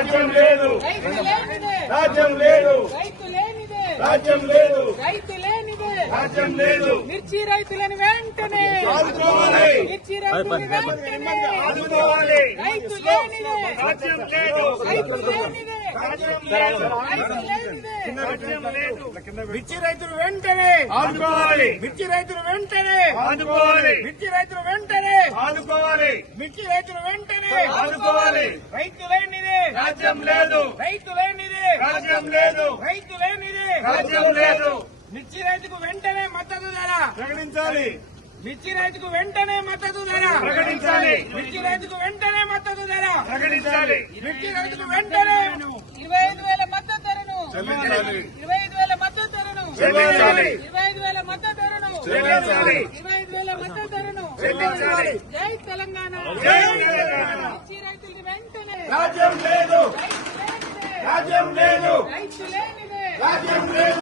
రాజ్యం లేదు, రైతు లేనిదే, రాజ్యం లేదు, రైతు లేనిదే, రాజ్యం లేదు, రైతు లేనిదే, రాజ్యం లేదు. మిర్చి రైతులను వెంటనే ఆదుకోవాలి, మిర్చి రైతులను వెంటనే ఆదుకోవాలి. రైతు లేనిదే, రాజ్యం లేదు, రైతు లేనిదే, రాజ్యం లేదు, రైతు లేనిదే, రాజ్యం లేదు. మిర్చి రైతులు వెంటనే ఆదుకోవాలి, మిర్చి రైతులు వెంటనే ఆదుకోవాలి, మిర్చి రైతులు వెంటనే ఆదుకోవాలి, మిర్చి రైతులు వెంటనే ఆదుకోవాలి. రైతు లేనిదే, రాజ్యం లేదు, రైతు లేనిదే, రాజ్యం లేదు, రైతు లేనిదే, రాజ్యం లేదు. మిర్చి రైతుకు వెంటనే మద్దతు ధర, ప్రకటించాలి, మిర్చి రైతుకు వెంటనే మద్దతు ధర, ప్రకటించాలి, మిర్చి రైతుకు వెంటనే మద్దతు ధర, ప్రకటించాలి. మిర్చి రైతుకు వెంటనే 25,000 మద్దతు ధరను, చెల్లించాలి, 25,000 మద్దతు ధరను, చెల్లించాలి, 25,000 మద్దతు ధరను, చెల్లించాలి, 25,000 మద్దతు ధరను. చెల్లించాలి. జై తెలంగాణ, జై తెలంగాణ. మిర్చి రైతులకు వెంటనే రాజ్యం లేదు, రైతు లేనిదే, రాజ్యం లేదు, రైతు లేనిదే, రాజ్యం లేదు.